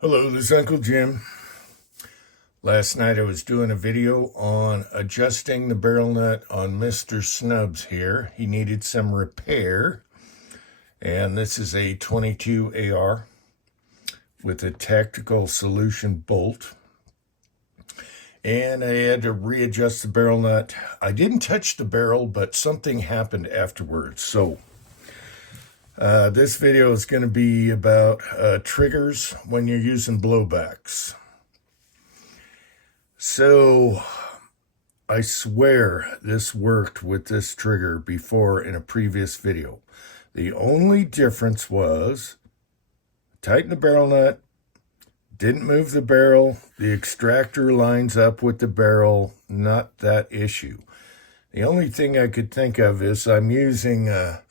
Hello, this is Uncle Jim. Last night I was doing a video on adjusting the barrel nut on Mr. Snubs here. He needed some repair, and this is a 22 AR with a tactical solution bolt. And I had to readjust the barrel nut. I didn't touch the barrel, but something happened afterwards. So this video is going to be about triggers when you're using blowbacks. So I swear this worked with this trigger before in a previous video. The only difference was tighten the barrel nut, didn't move the barrel, the extractor lines up with the barrel, not that issue. The only thing I could think of is I'm using a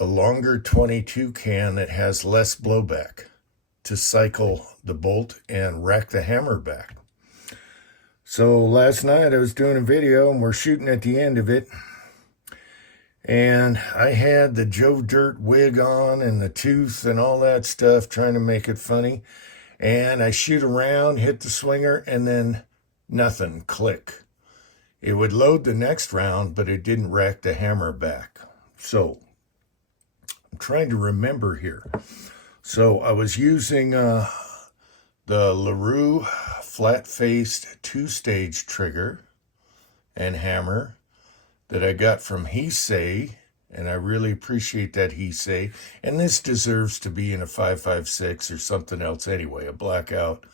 longer 22 can that has less blowback to cycle the bolt and rack the hammer back. So last night I was doing a video and we're shooting at the end of it. And I had the Joe Dirt wig on and the tooth and all that stuff trying to make it funny. And I shoot around, hit the swinger, and then nothing, click. It would load the next round, but it didn't rack the hammer back. So I'm trying to remember here. So I was using the LaRue flat-faced two-stage trigger and hammer that I got from Heisei, and I really appreciate that Heisei. And this deserves to be in a 5.56 or something else anyway, a blackout.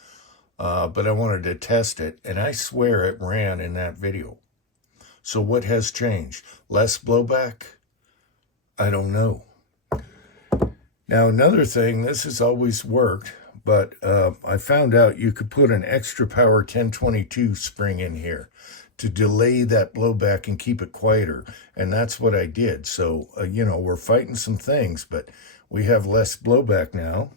But I wanted to test it, and I swear it ran in that video. So what has changed? Less blowback? I don't know. Now, another thing, this has always worked, but I found out you could put an extra power 1022 spring in here to delay that blowback and keep it quieter. And that's what I did. So, we're fighting some things, but we have less blowback now.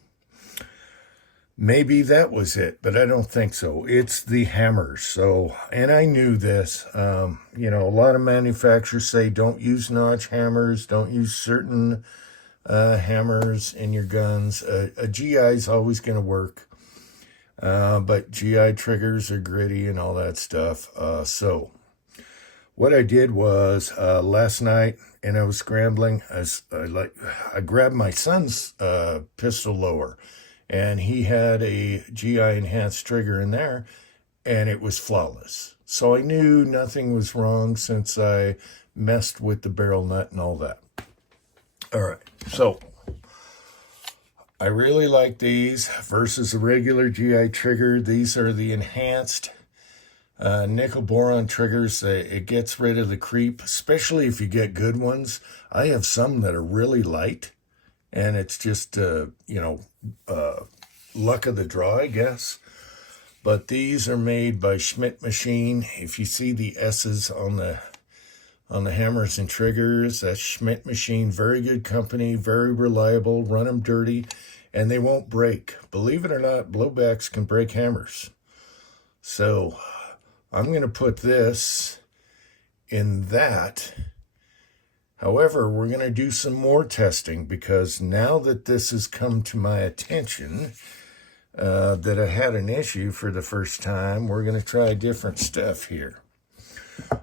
Maybe that was it, but I don't think so. It's the hammers. So, and I knew this. A lot of manufacturers say don't use notch hammers, don't use certain hammers in your guns. A GI is always going to work, but GI triggers are gritty and all that stuff. So what I did was last night, and I was scrambling. I grabbed my son's pistol lower, and he had a GI enhanced trigger in there, and it was flawless. So I knew nothing was wrong since I messed with the barrel nut and all that. All right, so I really like these versus a regular GI trigger. These are the enhanced nickel boron triggers. It gets rid of the creep, especially if you get good ones. I have some that are really light, and it's just, luck of the draw, I guess. But these are made by Schmidt Machine. If you see the S's on the hammers and triggers, that's Schmidt Machine. Very good company, very reliable, run them dirty, and they won't break. Believe it or not, blowbacks can break hammers. So I'm going to put this in that. However, we're going to do some more testing because now that this has come to my attention, that I had an issue for the first time, we're going to try different stuff here.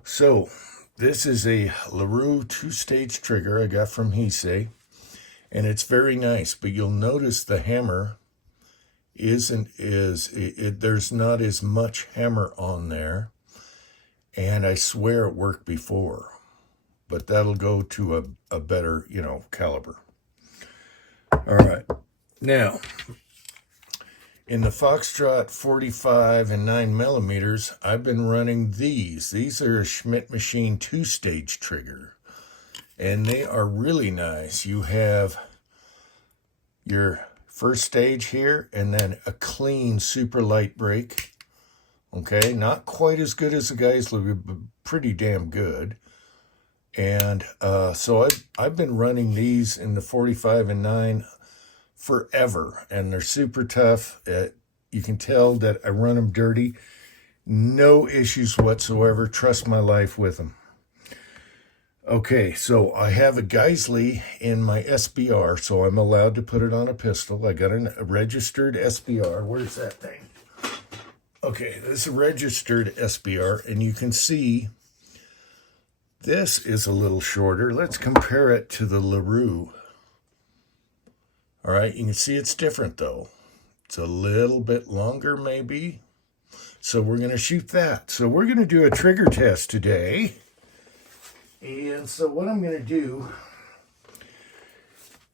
So this is a LaRue two-stage trigger I got from Heisei, and it's very nice, but you'll notice the hammer there's not as much hammer on there, and I swear it worked before, but that'll go to a better, caliber. All right, now, in the Foxtrot 45 and 9 millimeters, I've been running these. These are a Schmidt Machine two-stage trigger, and they are really nice. You have your first stage here, and then a clean, super light break. Okay, not quite as good as the Geissler, but pretty damn good. And so I've been running these in the 45 and 9 forever, and they're super tough. You can tell that I run them dirty. No issues whatsoever. Trust my life with them. Okay, so I have a Geisley in my SBR, so I'm allowed to put it on a pistol. I got a registered SBR. Where's that thing? Okay, this is a registered SBR, and you can see this is a little shorter. Let's compare it to the LaRue. All right, you can see it's different though. It's a little bit longer maybe. So we're going to shoot that. So we're going to do a trigger test today. And so what I'm going to do,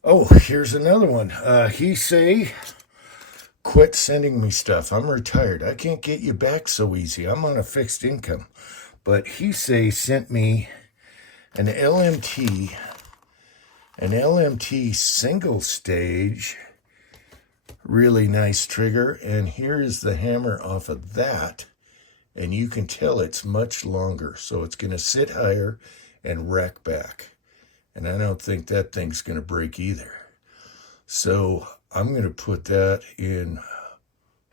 oh, here's another one. He say, quit sending me stuff. I'm retired. I can't get you back so easy. I'm on a fixed income. But he say sent me an LMT single stage, really nice trigger. And here's the hammer off of that. And you can tell it's much longer. So it's going to sit higher and rack back. And I don't think that thing's going to break either. So I'm going to put that in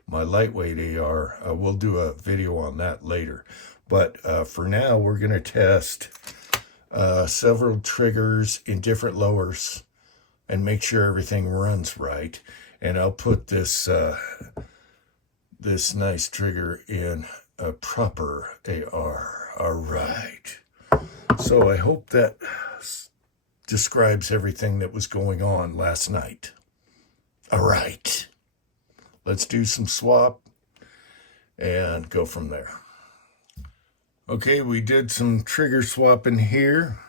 my lightweight AR. We'll do a video on that later. But for now, we're going to test several triggers in different lowers and make sure everything runs right. And I'll put this this nice trigger in a proper AR. All right. So I hope that describes everything that was going on last night. All right. Let's do some swap and go from there. Okay, we did some trigger swapping here.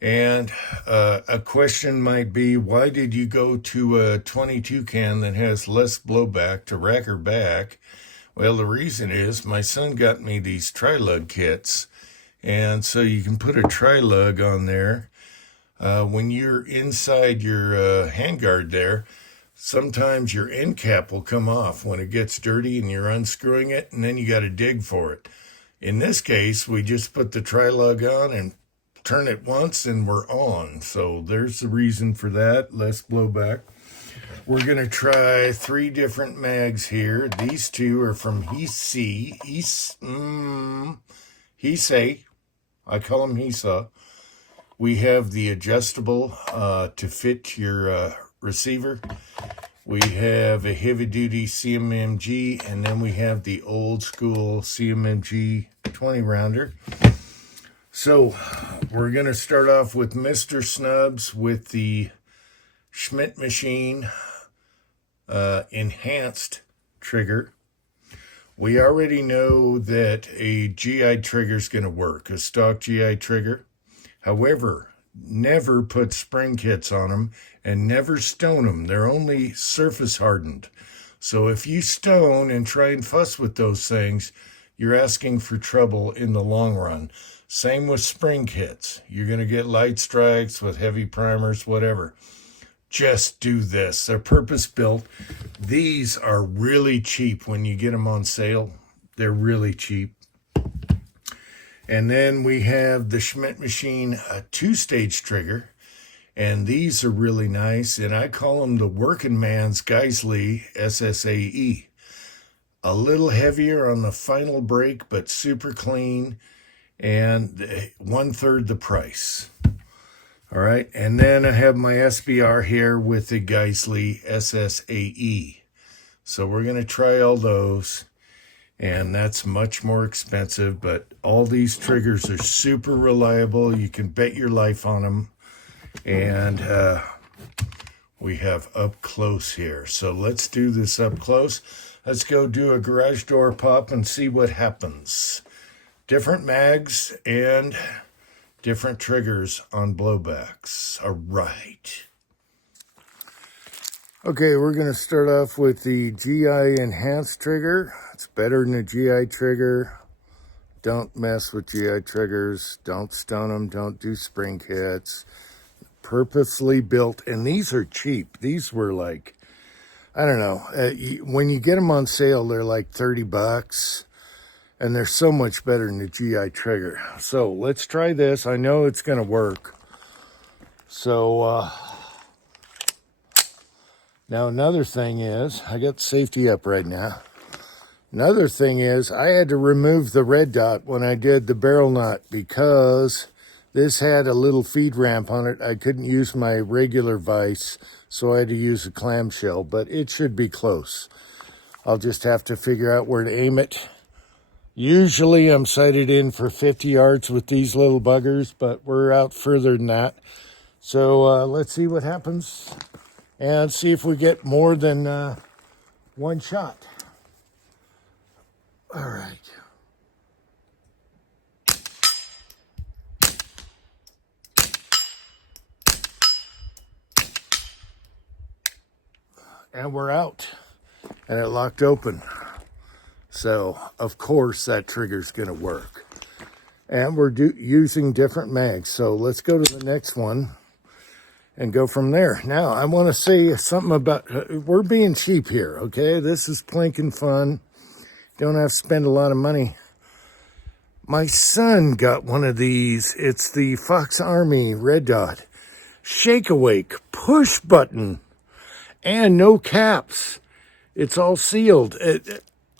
And a question might be, why did you go to a 22 can that has less blowback to rack her back? Well, the reason is my son got me these tri-lug kits. And so you can put a tri-lug on there. When you're inside your handguard there, sometimes your end cap will come off when it gets dirty and you're unscrewing it, and then you got to dig for it. In this case, we just put the tri-lug on and turn it once and we're on. So there's the reason for that, less blowback. We're going to try 3 different mags here. These 2 are from Heisei. I call them Heisei. We have the adjustable to fit your receiver. We have a heavy-duty CMMG, and then we have the old-school CMMG 20-rounder. So we're going to start off with Mr. Snubs with the Schmidt Machine enhanced trigger. We already know that a GI trigger is going to work, a stock GI trigger. However, never put spring kits on them and never stone them. They're only surface hardened. So if you stone and try and fuss with those things, you're asking for trouble in the long run. Same with spring kits. You're going to get light strikes with heavy primers, whatever. Just do this. They're purpose built. These are really cheap when you get them on sale. They're really cheap. And then we have the Schmidt Machine 2-stage trigger. And these are really nice. And I call them the working man's Geisley SSAE. A little heavier on the final break, but super clean. And 1/3 the price. All right, and then I have my SBR here with the Geisley SSAE. So we're going to try all those, and that's much more expensive, but all these triggers are super reliable. You can bet your life on them, and we have up close here. So let's do this up close. Let's go do a garage door pop and see what happens. Different mags and different triggers on blowbacks. All right. Okay, we're going to start off with the GI enhanced trigger. It's better than a GI trigger. Don't mess with GI triggers. Don't stone them. Don't do spring kits. Purposely built. And these are cheap. These were like, I don't know. When you get them on sale, they're like $30. And they're so much better than the GI trigger. So let's try this. I know it's going to work. So now another thing is, I got safety up right now. Another thing is, I had to remove the red dot when I did the barrel knot because This had a little feed ramp on it. I couldn't use my regular vise, so I had to use a clamshell, but it should be close. I'll just have to figure out where to aim it. Usually I'm sighted in for 50 yards with these little buggers, but we're out further than that. So let's see what happens and see if we get more than one shot. All right. And we're out. And it locked open. So, of course, that trigger's going to work. And we're using different mags. So let's go to the next one and go from there. Now, I want to say something about, we're being cheap here, okay? This is plinking fun. Don't have to spend a lot of money. My son got one of these. It's the Fox Army Red Dot. Shake awake, push button, and no caps. It's all sealed.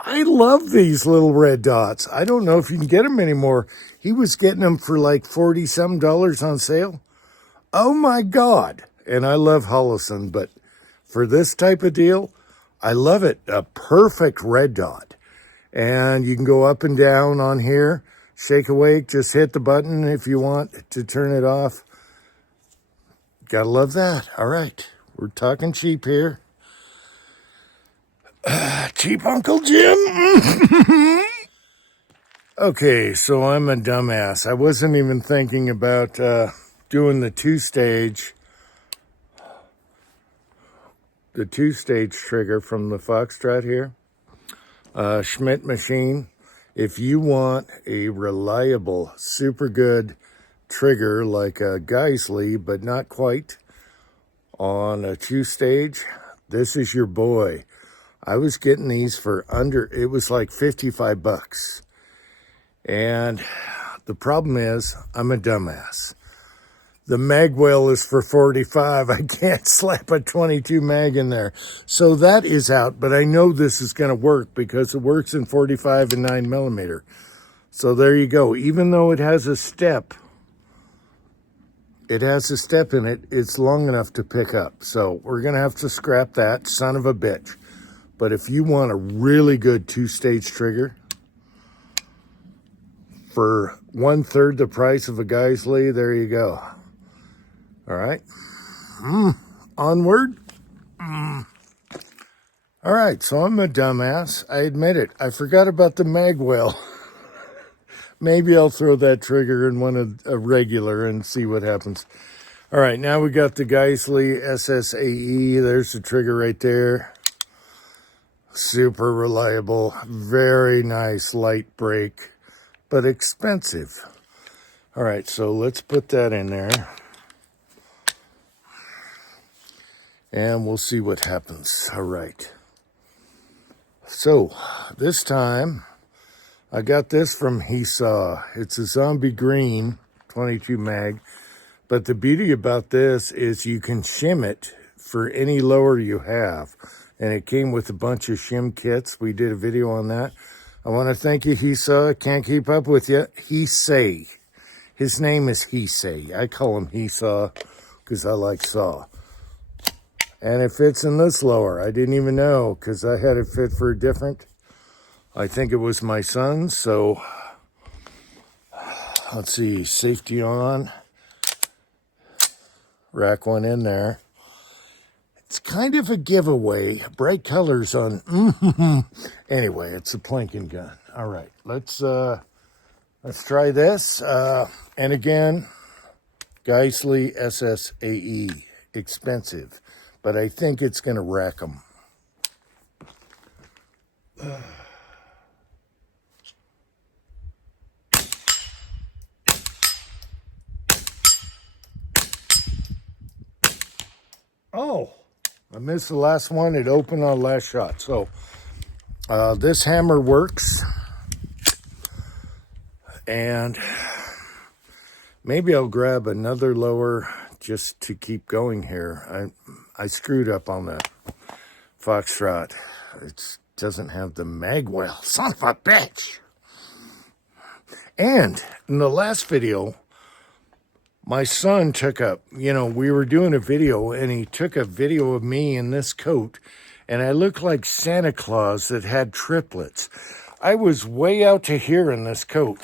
I love these little red dots. I don't know if you can get them anymore. He was getting them for like $40-some on sale. Oh my God. And I love Holosun, but for this type of deal, I love it. A perfect red dot. And you can go up and down on here. Shake awake, just hit the button if you want to turn it off. Gotta love that. All right. We're talking cheap here. Cheap Uncle Jim. Okay, so I'm a dumbass. I wasn't even thinking about doing the two-stage trigger from the Foxtrot here. Schmidt machine. If you want a reliable, super good trigger like a Geisley, but not quite, on a two-stage, this is your boy. I was getting these for it was like 55 bucks. And the problem is, I'm a dumbass. The Magwell is for 45. I can't slap a 22 mag in there. So that is out, but I know this is going to work because it works in 45 and 9mm. So there you go. Even though it has a step in it, it's long enough to pick up. So we're going to have to scrap that son of a bitch. But if you want a really good two-stage trigger for 1/3 the price of a Geisley, there you go. All right. Onward. All right, so I'm a dumbass. I admit it. I forgot about the Magwell. Maybe I'll throw that trigger in one of a regular and see what happens. All right, now we got the Geisley SSAE. There's the trigger right there. Super reliable. Very nice light break, but expensive. All right, so let's put that in there. And we'll see what happens. All right. So this time I got this from Hesaw. It's a zombie green 22 mag. But the beauty about this is you can shim it for any lower you have. And it came with a bunch of shim kits. We did a video on that. I want to thank you, Hesaw. Can't keep up with you. Heisei. His name is Heisei. I call him Hesaw because I like saw. And it fits in this lower. I didn't even know because I had it fit for a different. I think it was my son's. So let's see. Safety on. Rack one in there. It's kind of a giveaway. Bright colors on. Anyway, it's a planking gun. All right. Let's try this. And again, Geisley SSAE. Expensive. But I think it's going to rack them. Oh, I missed the last one. It opened on last shot. So this hammer works. And maybe I'll grab another lower just to keep going here. I screwed up on the Foxtrot. It doesn't have the Magwell. Son of a bitch. And in the last video, My son took we were doing a video and he took a video of me in this coat and I looked like Santa Claus that had triplets. I was way out to here in this coat.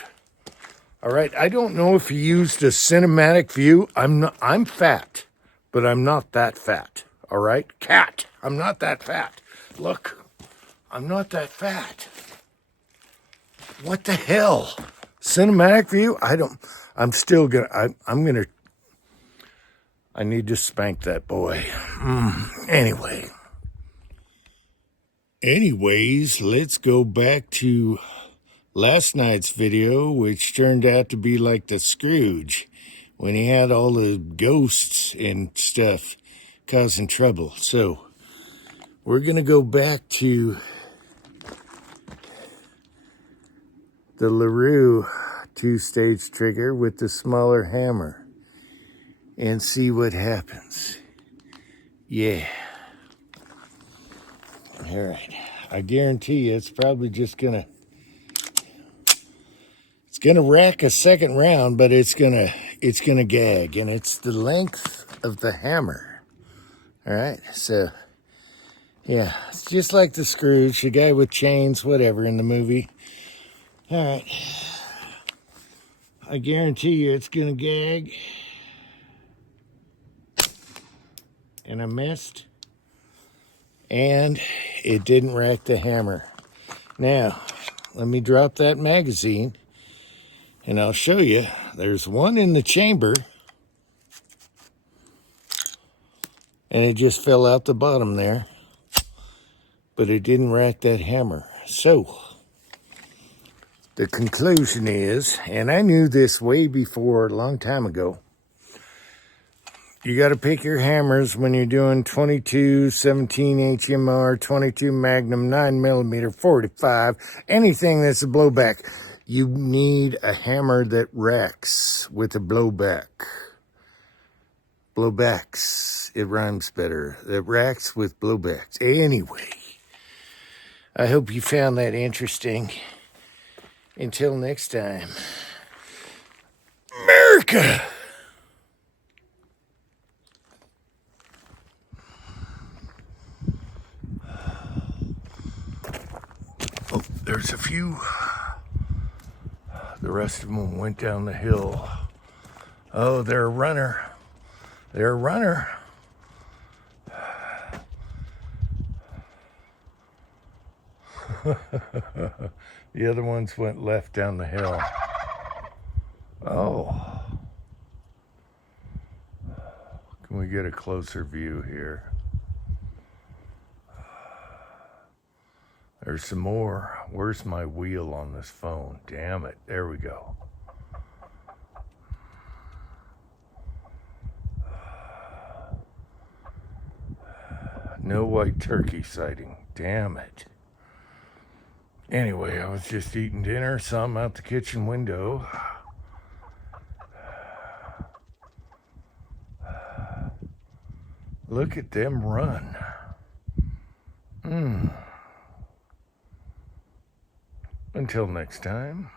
All right, I don't know if he used a cinematic view. I'm fat, but I'm not that fat. All right, cat, I'm not that fat. Look, I'm not that fat. What the hell? Cinematic view? I need to spank that boy. Anyways, let's go back to last night's video, which turned out to be like the Scrooge when he had all the ghosts and stuff causing trouble. So we're going to go back to the LaRue 2-stage trigger with the smaller hammer and see what happens. Yeah. All right. I guarantee you it's probably just gonna rack a second round, but it's gonna gag, and it's the length of the hammer. All right. So yeah, it's just like the Scrooge, the guy with chains, whatever, in the movie. All right. I guarantee you it's gonna gag. And I missed. And it didn't rack the hammer. Now, let me drop that magazine and I'll show you. There's one in the chamber and it just fell out the bottom there, but it didn't rack that hammer. So the conclusion is, and I knew this way before, a long time ago, you got to pick your hammers when you're doing 22, 17 HMR, 22 Magnum, 9mm, 45, anything that's a blowback. You need a hammer that racks with a blowback. Blowbacks, it rhymes better. That racks with blowbacks. Anyway, I hope you found that interesting. Until next time, America! Oh, there's a few. The rest of them went down the hill. Oh, they're a runner. They're a runner. The other ones went left down the hill. Oh. Can we get a closer view here? There's some more. Where's my wheel on this phone? Damn it. There we go. No white turkey sighting. Damn it. Anyway, I was just eating dinner, saw him out the kitchen window. Look at them run. Until next time.